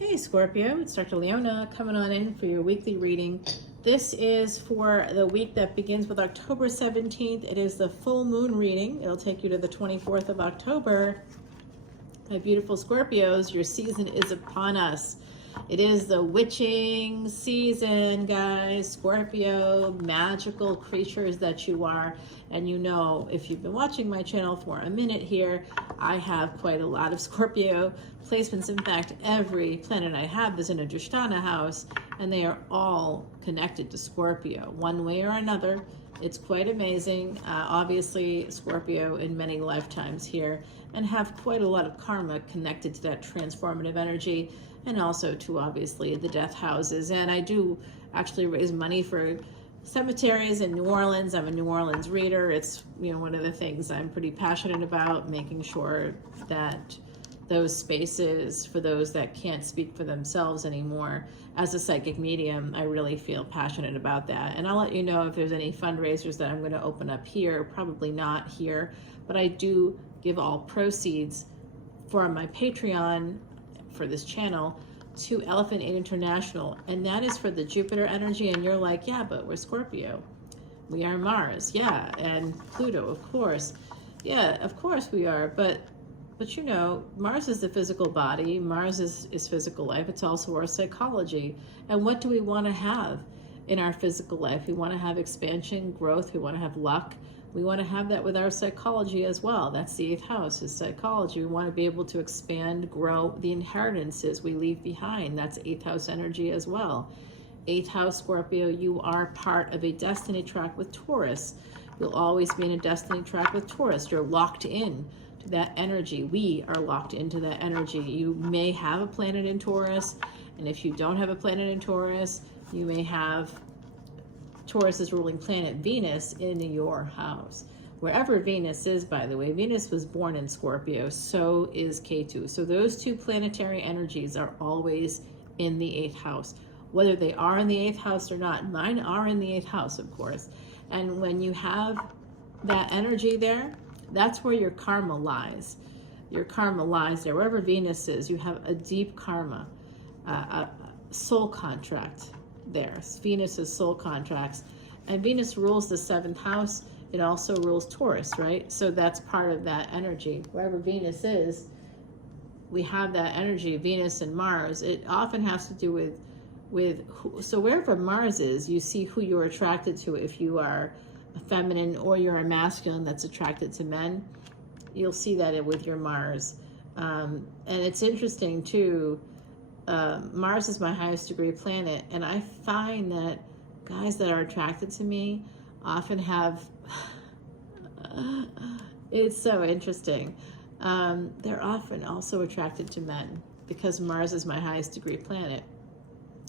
Hey Scorpio, it's Dr. Leona coming on in for your weekly reading. This is for the week that begins with October 17th. It is the full moon reading. It'll take you to the 24th of October. My beautiful Scorpios, your season is upon us. It is the witching season, guys. Scorpio, magical creatures that you are. And you know, if you've been watching my channel for a minute here, I have quite a lot of Scorpio placements. In fact, every planet I have is in a Drishtana house, and they are all connected to Scorpio, one way or another. It's quite amazing. Obviously, Scorpio in many lifetimes here, and have quite a lot of karma connected to that transformative energy, and also to obviously the death houses. And I do actually raise money for cemeteries in New Orleans. I'm a New Orleans reader. It's, you know, one of the things I'm pretty passionate about, making sure that those spaces, for those that can't speak for themselves anymore, as a psychic medium, I really feel passionate about that. And I'll let you know if there's any fundraisers that I'm going to open up here. Probably not here, but I do give all proceeds for my Patreon for this channel to Elephant 8 International, and that is for the Jupiter energy. And you're like, yeah, but we're Scorpio. We are Mars, yeah, and Pluto, of course. Yeah, of course we are, but you know, Mars is the physical body. Mars is physical life. It's also our psychology. And what do we want to have in our physical life? We want to have expansion, growth. We want to have luck. We want to have that with our psychology as well. That's the 8th house, is psychology. We want to be able to expand, grow the inheritances we leave behind. That's 8th house energy as well. 8th house Scorpio, you are part of a destiny track with Taurus. You'll always be in a destiny track with Taurus. You're locked in to that energy. We are locked into that energy. You may have a planet in Taurus, and if you don't have a planet in Taurus, you may have Taurus's ruling planet Venus in your house. Wherever Venus is, by the way, Venus was born in Scorpio, so is Ketu. So those two planetary energies are always in the 8th house. Whether they are in the 8th house or not, mine are in the 8th house, of course. And when you have that energy there, that's where your karma lies. Your karma lies there. Wherever Venus is, you have a deep karma, a soul contract there. Venus is soul contracts. And Venus rules the 7th house. It also rules Taurus, right? So that's part of that energy. Wherever Venus is, we have that energy, Venus and Mars. It often has to do with who, so wherever Mars is, you see who you're attracted to. If you are a feminine or you're a masculine that's attracted to men, you'll see that with your Mars. And it's interesting too, Mars is my highest degree planet, and I find that guys that are attracted to me often have it's so interesting, they're often also attracted to men because Mars is my highest degree planet.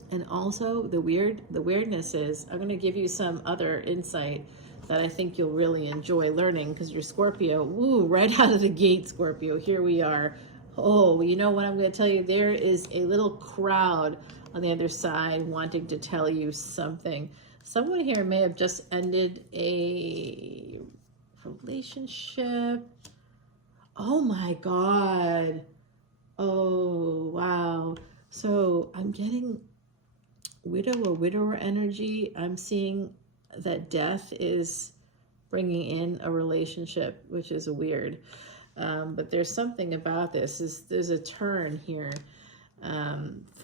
And also the weirdness is, I'm going to give you some other insight that I think you'll really enjoy learning, because you're Scorpio. Woo, right out of the gate, Scorpio. Here we are. Oh, you know what I'm going to tell you? There is a little crowd on the other side wanting to tell you something. Someone here may have just ended a relationship. Oh my God. Oh, wow. So I'm getting widow or widower energy. I'm seeing that death is bringing in a relationship, which is weird. But there's something about this. There's a turn here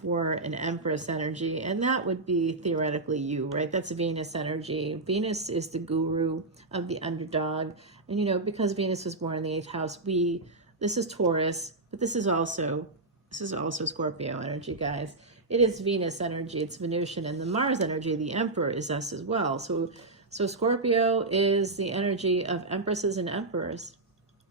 for an Empress energy, and that would be theoretically you, right? That's Venus energy. Venus is the guru of the underdog. And, you know, because Venus was born in the 8th house, this is Taurus, but this is also Scorpio energy, guys. It is Venus energy, it's Venusian, and the Mars energy, the Emperor, is us as well. So Scorpio is the energy of empresses and emperors.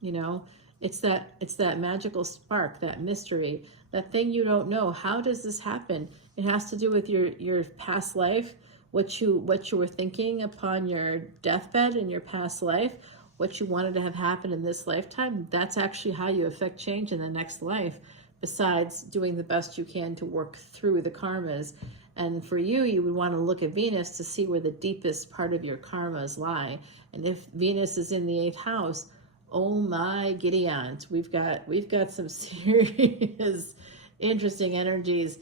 You know, it's that magical spark, that mystery, that thing you don't know. How does this happen? It has to do with your past life, what you were thinking upon your deathbed in your past life, what you wanted to have happen in this lifetime. That's actually how you affect change in the next life, besides doing the best you can to work through the karmas. And for you, you would want to look at Venus to see where the deepest part of your karmas lie. And if Venus is in the 8th house, oh my Gideons, we've got some serious interesting energies.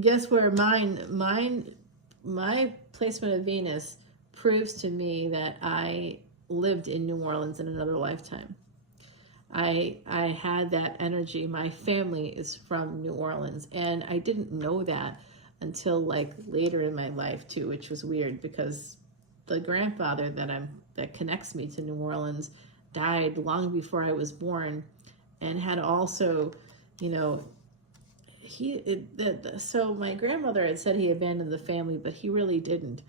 Guess where my placement of Venus proves to me that I lived in New Orleans in another lifetime. I had that energy. My family is from New Orleans, and I didn't know that until like later in my life too, which was weird because the grandfather that connects me to New Orleans died long before I was born, and had also, you know, so my grandmother had said he abandoned the family, but he really didn't.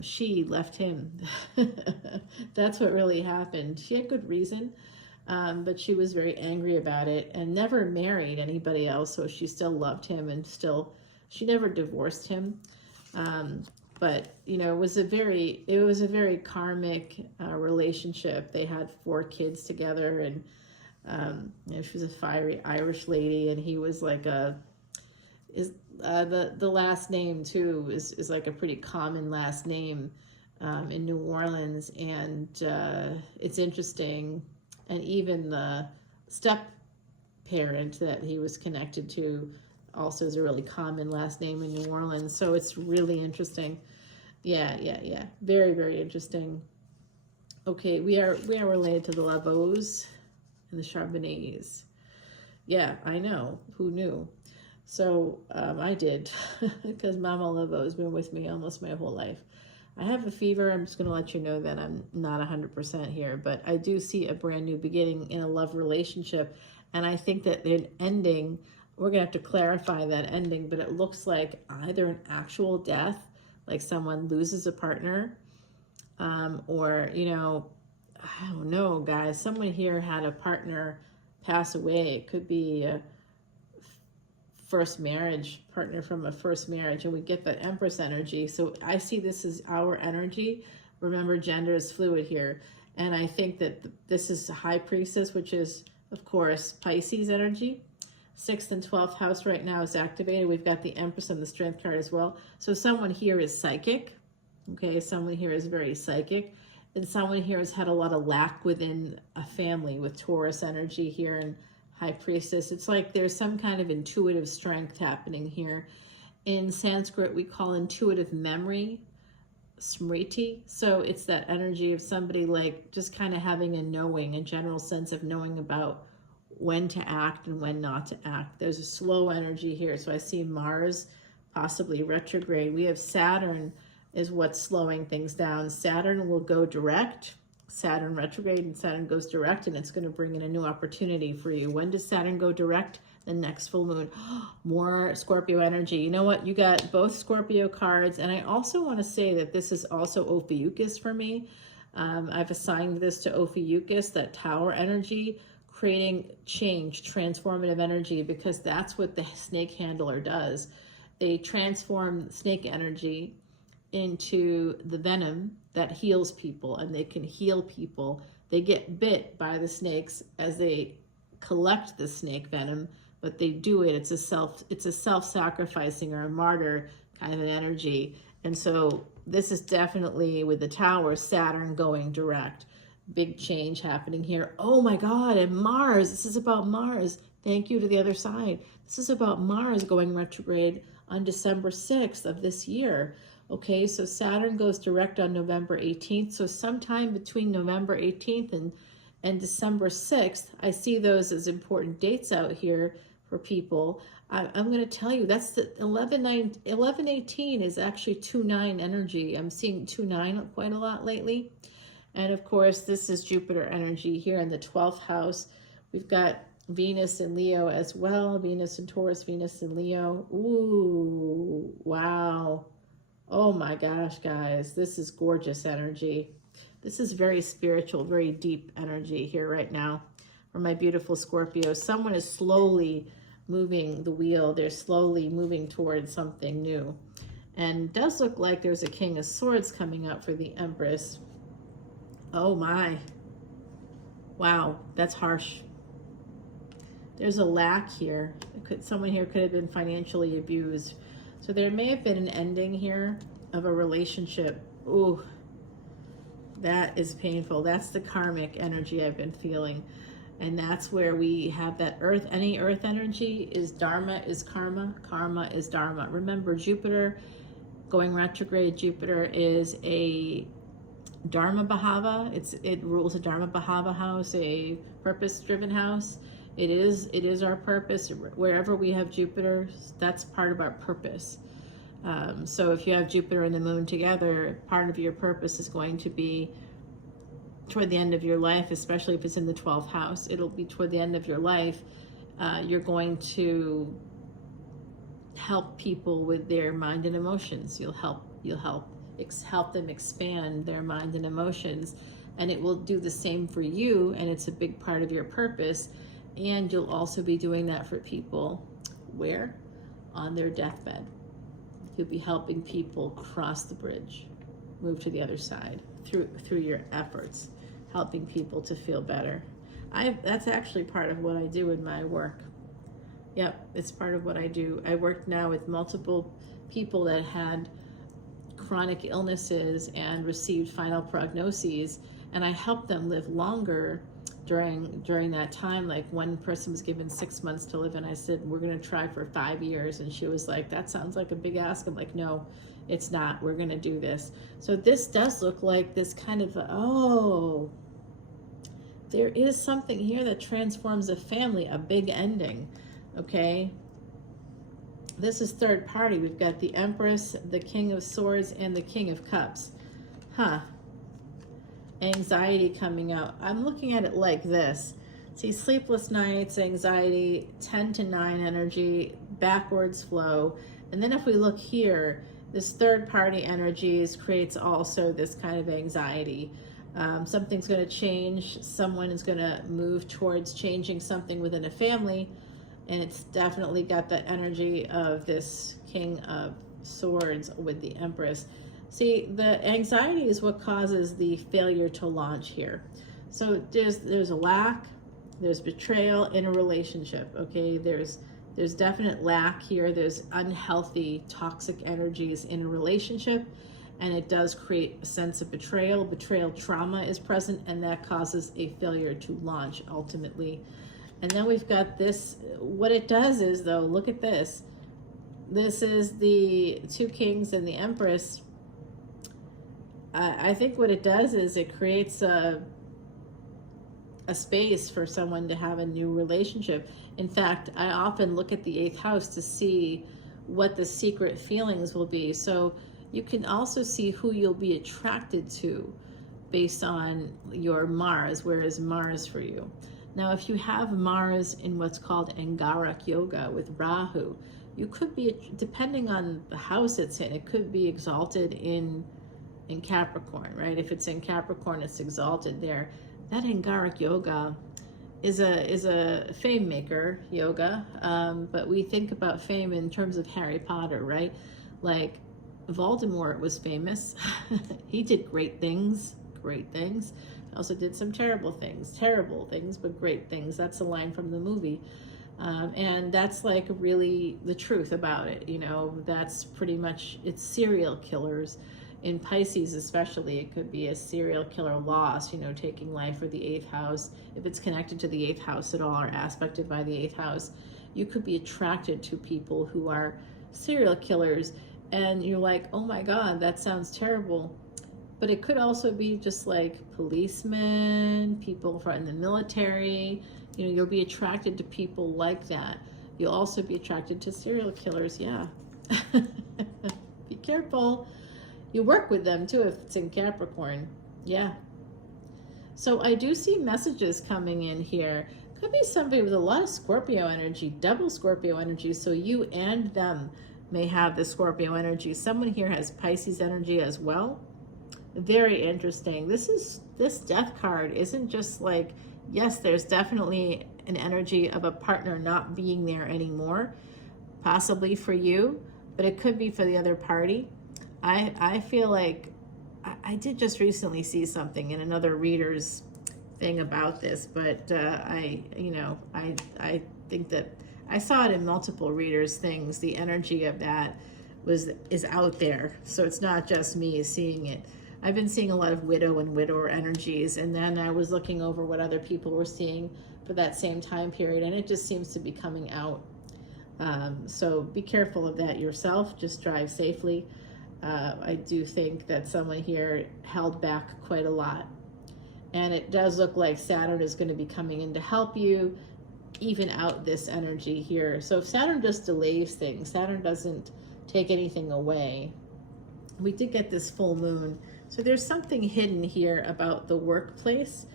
She left him. That's what really happened. She had good reason. But she was very angry about it and never married anybody else, so she still loved him, and she never divorced him. But you know, it was a very karmic relationship. They had 4 kids together, and you know, she was a fiery Irish lady, and he was like the last name too is like a pretty common last name in New Orleans, and it's interesting. And even the step parent that he was connected to also is a really common last name in New Orleans. So it's really interesting. Yeah. Very, very interesting. Okay, we are related to the Lavaux and the Charbonnets. Yeah, I know. Who knew? So I did, because Mama Lavaux has been with me almost my whole life. I have a fever. I'm just going to let you know that I'm not 100% here, but I do see a brand new beginning in a love relationship. And I think that an ending, we're going to have to clarify that ending, but it looks like either an actual death, like someone loses a partner, or, you know, I don't know, guys, someone here had a partner pass away. It could be a first marriage, partner from a first marriage, and we get that Empress energy. So I see this as our energy. Remember, gender is fluid here. And I think that this is High Priestess, which is, of course, Pisces energy. 6th and 12th house right now is activated. We've got the Empress and the Strength card as well. So someone here is psychic. Okay, someone here is very psychic. And someone here has had a lot of lack within a family with Taurus energy here, and High Priestess. It's like there's some kind of intuitive strength happening here. In Sanskrit, we call intuitive memory smriti. So it's that energy of somebody like just kind of having a knowing, a general sense of knowing about when to act and when not to act. There's a slow energy here. So I see Mars possibly retrograde. We have Saturn is what's slowing things down. Saturn will go direct. Saturn retrograde, and Saturn goes direct, and it's going to bring in a new opportunity for you. When does Saturn go direct? The next full moon. More Scorpio energy. You know what? You got both Scorpio cards, and I also want to say that this is also Ophiuchus for me. I've assigned this to Ophiuchus, that Tower energy, creating change, transformative energy, because that's what the snake handler does. They transform snake energy into the venom that heals people, and they can heal people. They get bit by the snakes as they collect the snake venom, but they do it. It's a self-sacrificing or a martyr kind of an energy. And so this is definitely with the Tower, Saturn going direct. Big change happening here. Oh my God, and Mars. This is about Mars. Thank you to the other side. This is about Mars going retrograde on December 6th of this year. Okay, so Saturn goes direct on November 18th. So sometime between November 18th and December 6th, I see those as important dates out here for people. I'm going to tell you, that's the 1118 is actually 2-9 energy. I'm seeing 2-9 quite a lot lately. And of course, this is Jupiter energy here in the 12th house. We've got Venus in Leo as well. Venus in Taurus, Venus in Leo. Ooh, wow. Oh my gosh, guys, this is gorgeous energy. This is very spiritual, very deep energy here right now for my beautiful Scorpio. Someone is slowly moving the wheel. They're slowly moving towards something new. And it does look like there's a King of Swords coming up for the Empress. Oh my. Wow, that's harsh. There's a lack here. Someone here could have been financially abused. So there may have been an ending here of a relationship. Ooh, that is painful. That's the karmic energy I've been feeling. And that's where we have that earth. Any earth energy is dharma, is karma. Karma is dharma. Remember, Jupiter going retrograde, Jupiter is a dharma bhava. It rules a dharma bhava house, a purpose-driven house. It is our purpose. Wherever we have Jupiter, that's part of our purpose. So if you have Jupiter and the moon together, part of your purpose is going to be toward the end of your life, especially if it's in the 12th house. It'll be toward the end of your life. You're going to help people with their mind and emotions. You'll help them expand their mind and emotions, and it will do the same for you, and it's a big part of your purpose. And you'll also be doing that for people where? On their deathbed. You'll be helping people cross the bridge, move to the other side through your efforts, helping people to feel better. That's actually part of what I do in my work. Yep, it's part of what I do. I work now with multiple people that had chronic illnesses and received final prognoses, and I help them live longer during that time. Like one person was given 6 months to live, and I said, we're going to try for 5 years. And she was like, that sounds like a big ask. I'm like, no, it's not. We're going to do this. So this does look like this kind of, oh, there is something here that transforms a family, a big ending. Okay. This is third party. We've got the Empress, the King of Swords, and the King of Cups. Anxiety coming out. I'm looking at it like this. See, sleepless nights, anxiety, 10 to 9 energy, backwards flow. And then if we look here, this third party energies creates also this kind of anxiety. Something's going to change. Someone is going to move towards changing something within a family. And it's definitely got the energy of this King of Swords with the Empress. See, the anxiety is what causes the failure to launch here. So there's a lack, there's betrayal in a relationship, okay? There's definite lack here. There's unhealthy, toxic energies in a relationship, and it does create a sense of betrayal. Betrayal trauma is present, and that causes a failure to launch ultimately. And then we've got this. What it does is, though, look at this. This is the two kings and the Empress. I think what it does is it creates a space for someone to have a new relationship. In fact, I often look at the 8th house to see what the secret feelings will be. So you can also see who you'll be attracted to based on your Mars. Where is Mars for you? Now, if you have Mars in what's called Angarak Yoga with Rahu, you could be, depending on the house it's in, it could be exalted in Capricorn, right? If it's in Capricorn, it's exalted there. That Angarak Yoga is a fame maker yoga, but we think about fame in terms of Harry Potter, right? Like Voldemort was famous. He did great things. Also did some terrible things, but great things. That's a line from the movie. And that's like really the truth about it. You know, that's pretty much, it's serial killers. In Pisces especially, it could be a serial killer loss, you know, taking life, or the 8th house. If it's connected to the 8th house at all or aspected by the 8th house, you could be attracted to people who are serial killers. And you're like, oh my God, that sounds terrible. But it could also be just like policemen, people in the military. You know, you'll be attracted to people like that. You'll also be attracted to serial killers, yeah. Be careful. You work with them too if it's in Capricorn, yeah. So I do see messages coming in here. Could be somebody with a lot of Scorpio energy, double Scorpio energy, so you and them may have the Scorpio energy. Someone here has Pisces energy as well. Very interesting. This death card isn't just like, yes, there's definitely an energy of a partner not being there anymore, possibly for you, but it could be for the other party. I feel like I did just recently see something in another reader's thing about this, but I think that I saw it in multiple readers' things. The energy of that is out there, so it's not just me seeing it. I've been seeing a lot of widow and widower energies, and then I was looking over what other people were seeing for that same time period, and it just seems to be coming out. So be careful of that yourself. Just drive safely. I do think that someone here held back quite a lot. And it does look like Saturn is going to be coming in to help you even out this energy here. So if Saturn just delays things, Saturn doesn't take anything away. We did get this full moon. So there's something hidden here about the workplace.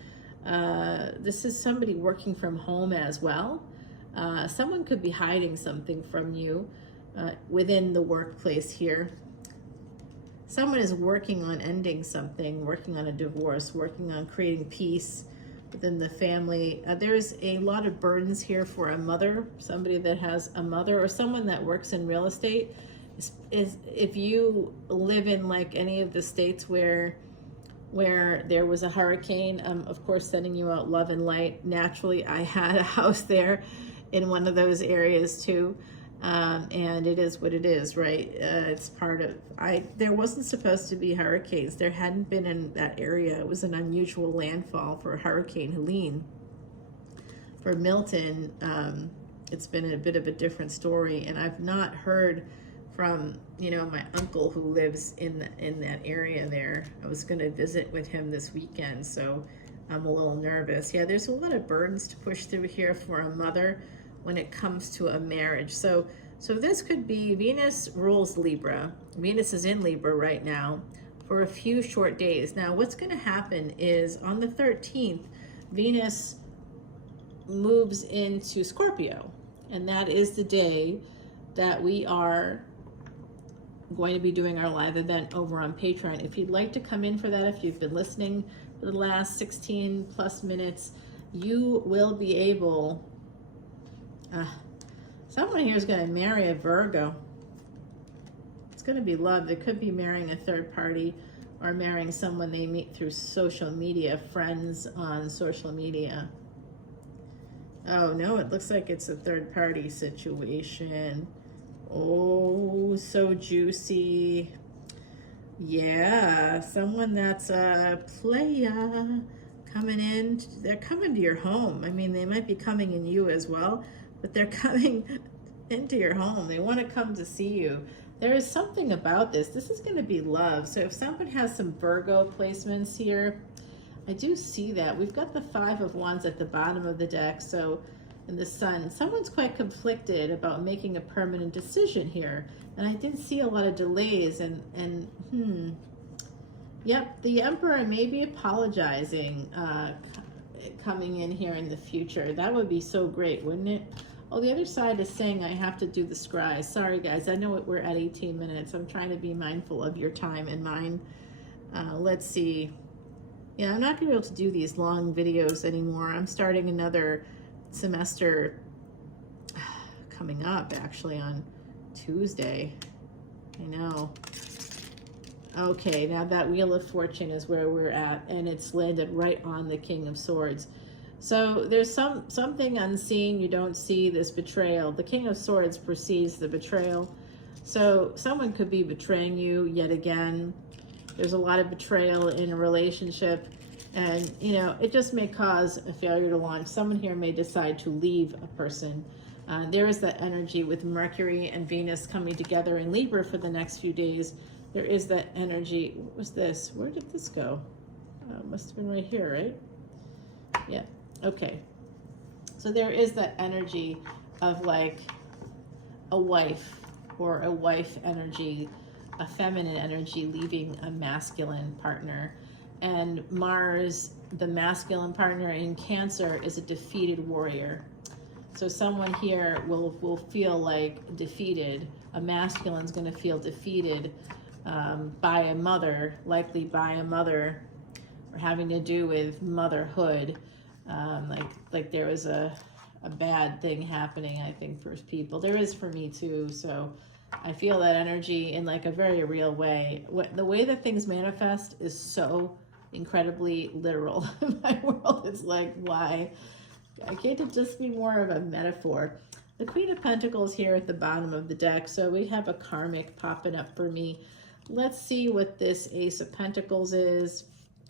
This is somebody working from home as well. Someone could be hiding something from you within the workplace here. Someone is working on ending something, working on a divorce, working on creating peace within the family. There's a lot of burdens here for a mother, somebody that has a mother, or someone that works in real estate. If you live in like any of the states where there was a hurricane, of course, sending you out love and light. Naturally, I had a house there in one of those areas too. And it is what it is, right? It's part of, there wasn't supposed to be hurricanes. There hadn't been in that area. It was an unusual landfall for Hurricane Helene. For Milton, it's been a bit of a different story, and I've not heard from, you know, my uncle who lives in that area there. I was going to visit with him this weekend, so I'm a little nervous. Yeah, there's a lot of burdens to push through here for a mother when it comes to a marriage. So this could be, Venus rules Libra. Venus is in Libra right now for a few short days. Now, what's going to happen is on the 13th, Venus moves into Scorpio, and that is the day that we are going to be doing our live event over on Patreon. If you'd like to come in for that, if you've been listening for the last 16 plus minutes, you will be able, someone here is going to marry a Virgo. It's going to be love. They could be marrying a third party or marrying someone they meet through social media, friends on social media. Oh no, it looks like it's a third party situation. Oh, so juicy. Yeah, someone that's a player coming in. They're coming to your home. I mean, they might be coming in you as well, but they're coming into your home. They want to come to see you. There is something about this. This is going to be love. So if someone has some Virgo placements here, I do see that. We've got the 5 of Wands at the bottom of the deck. So in the Sun, someone's quite conflicted about making a permanent decision here. And I did see a lot of delays Yep, the Emperor may be apologizing coming in here in the future. That would be so great, wouldn't it? Oh, the other side is saying I have to do the scries. Sorry, guys. I know we're at 18 minutes. I'm trying to be mindful of your time and mine. Let's see. Yeah, I'm not going to be able to do these long videos anymore. I'm starting another semester coming up, actually, on Tuesday. I know. Okay, now that Wheel of Fortune is where we're at, and it's landed right on the King of Swords. So there's something unseen you don't see, this betrayal. The King of Swords precedes the betrayal. So someone could be betraying you yet again. There's a lot of betrayal in a relationship, and you know, it just may cause a failure to launch. Someone here may decide to leave a person. There is that energy with Mercury and Venus coming together in Libra for the next few days. There is that energy. What was this? Where did this go? Must have been right here, right? Yeah. Okay. So there is that energy of like a wife, or a wife energy, a feminine energy leaving a masculine partner. And Mars, the masculine partner in Cancer, is a defeated warrior. So someone here will feel like defeated. A masculine's going to feel defeated by a mother, likely by a mother, or having to do with motherhood. Like there was a bad thing happening, I think, for people. There is for me too. So I feel that energy in like a very real way. The way that things manifest is so incredibly literal in my world. It's like, why? Can't it just be more of a metaphor? The Queen of Pentacles here at the bottom of the deck. So we have a karmic popping up for me. Let's see what this Ace of Pentacles is.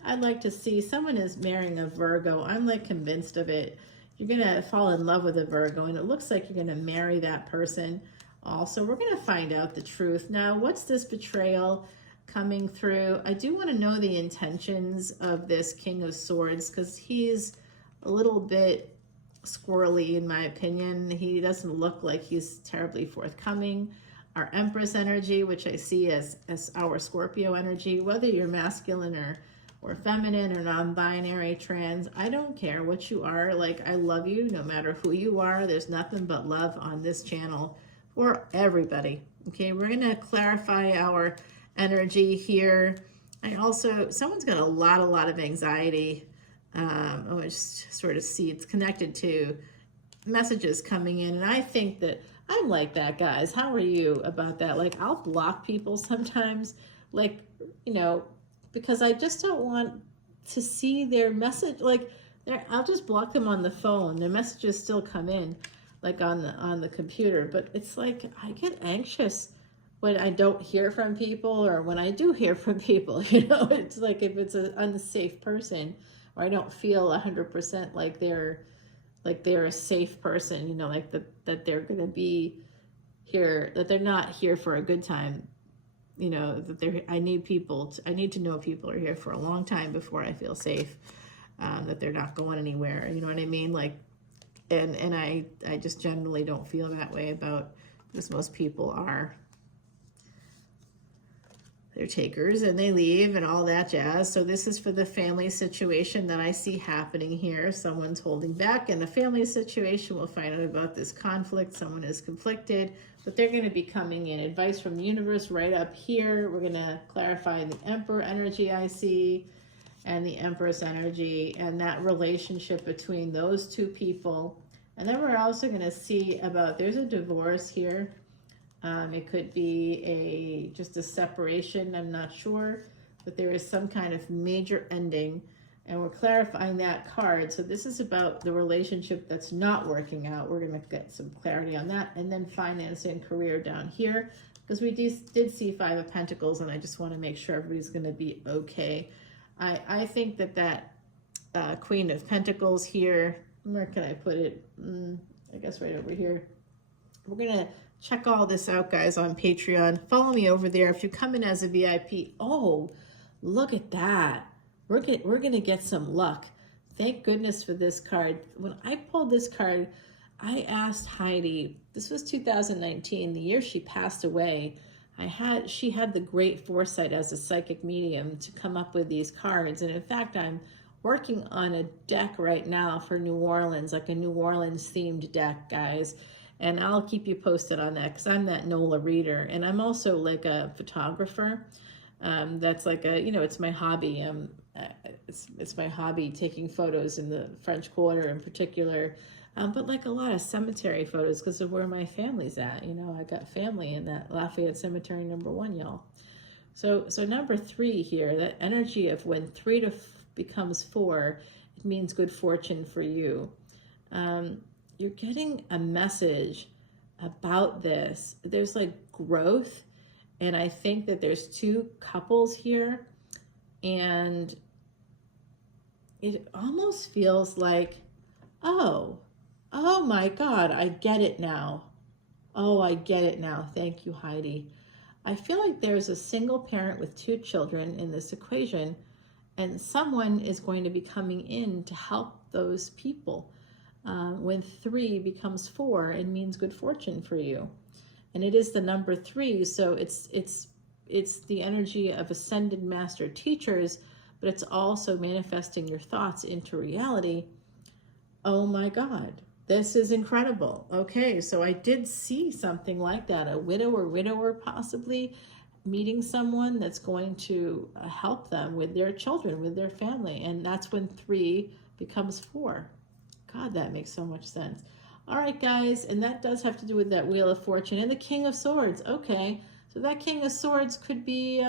I'd like to see someone is marrying a Virgo. I'm like convinced of it. You're going to fall in love with a Virgo, and it looks like you're going to marry that person. Also, we're going to find out the truth. Now, what's this betrayal coming through? I do want to know the intentions of this King of Swords, because he's a little bit squirrely in my opinion. He doesn't look like he's terribly forthcoming. Our Empress energy, which I see as our Scorpio energy, whether you're masculine or feminine or non-binary, trans, I don't care what you are. Like, I love you no matter who you are. There's nothing but love on this channel for everybody. Okay, we're going to clarify our energy here. I also, someone's got a lot of anxiety. I just sort of see it's connected to messages coming in. And I think that I'm like that, guys. How are you about that? Like, I'll block people sometimes, like, you know, because I just don't want to see their message. Like, I'll just block them on the phone. Their messages still come in, like on the computer. But it's like I get anxious when I don't hear from people, or when I do hear from people. You know, it's like if it's an unsafe person, or I don't feel 100% like they're a safe person. You know, like that they're gonna be here, that they're not here for a good time. You know, that I need to know people are here for a long time before I feel safe, that they're not going anywhere. You know what I mean? Like, and I just generally don't feel that way about, because most people are, they're takers and they leave and all that jazz. So this is for the family situation that I see happening here. Someone's holding back in a family situation. We'll find out about this conflict. Someone is conflicted, but they're going to be coming in. Advice from the universe right up here. We're going to clarify the Emperor energy I see and the Empress energy and that relationship between those two people. And then we're also going to see about, there's a divorce here. It could be just a separation, I'm not sure, but there is some kind of major ending, and we're clarifying that card. So this is about the relationship that's not working out. We're going to get some clarity on that, and then finance and career down here, because we did see Five of Pentacles, and I just want to make sure everybody's going to be okay. I think that Queen of Pentacles here, where can I put it? I guess right over here. We're going to check all this out, guys, on Patreon. Follow me over there. If you come in as a VIP, oh, look at that. We're gonna get some luck. Thank goodness for this card. When I pulled this card, I asked Heidi, this was 2019, the year she passed away. She had the great foresight as a psychic medium to come up with these cards. And in fact, I'm working on a deck right now for New Orleans, like a New Orleans themed deck, guys. And I'll keep you posted on that, because I'm that NOLA reader. And I'm also like a photographer. That's like it's my hobby. It's my hobby, taking photos in the French Quarter in particular. But like a lot of cemetery photos, because of where my family's at. You know, I got family in that Lafayette Cemetery #1, y'all. So number 3 here, that energy of when 3 becomes 4, it means good fortune for you. You're getting a message about this. There's like growth, and I think that there's 2 couples here, and it almost feels like, oh my God, I get it now. Oh, I get it now. Thank you, Heidi. I feel like there's a single parent with 2 children in this equation, and someone is going to be coming in to help those people. When 3 becomes 4, it means good fortune for you. And it is the number 3, so it's the energy of ascended master teachers, but it's also manifesting your thoughts into reality. Oh my God, this is incredible. Okay, so I did see something like that, a widower possibly meeting someone that's going to help them with their children, with their family, and that's when 3 becomes 4. God, that makes so much sense. All right, guys, and that does have to do with that Wheel of Fortune and the King of Swords. Okay, so that King of Swords could be,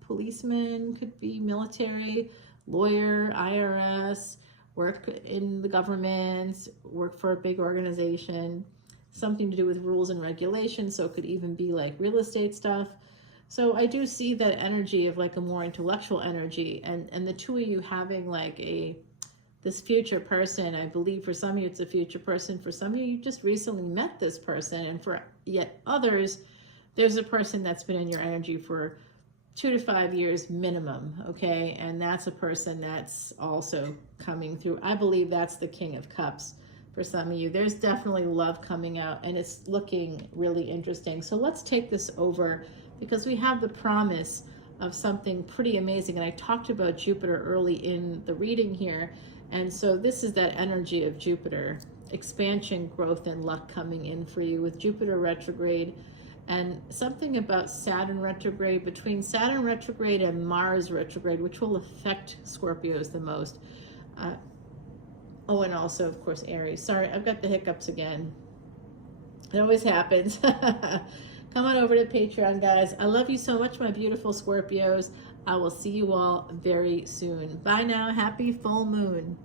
policeman, could be military, lawyer, IRS, work in the government, work for a big organization, something to do with rules and regulations, so it could even be like real estate stuff. So I do see that energy of like a more intellectual energy, and the two of you having like this future person. I believe for some of you it's a future person. For some of you, you just recently met this person, and for yet others, there's a person that's been in your energy for 2 to 5 years minimum, okay? And that's a person that's also coming through. I believe that's the King of Cups for some of you. There's definitely love coming out, and it's looking really interesting. So let's take this over, because we have the promise of something pretty amazing. And I talked about Jupiter early in the reading here. And so this is that energy of Jupiter, expansion, growth, and luck coming in for you with Jupiter retrograde. And something about Saturn retrograde, between Saturn retrograde and Mars retrograde, which will affect Scorpios the most. Oh, and also, of course, Aries. Sorry, I've got the hiccups again. It always happens. Come on over to Patreon, guys. I love you so much, my beautiful Scorpios. I will see you all very soon. Bye now. Happy full moon.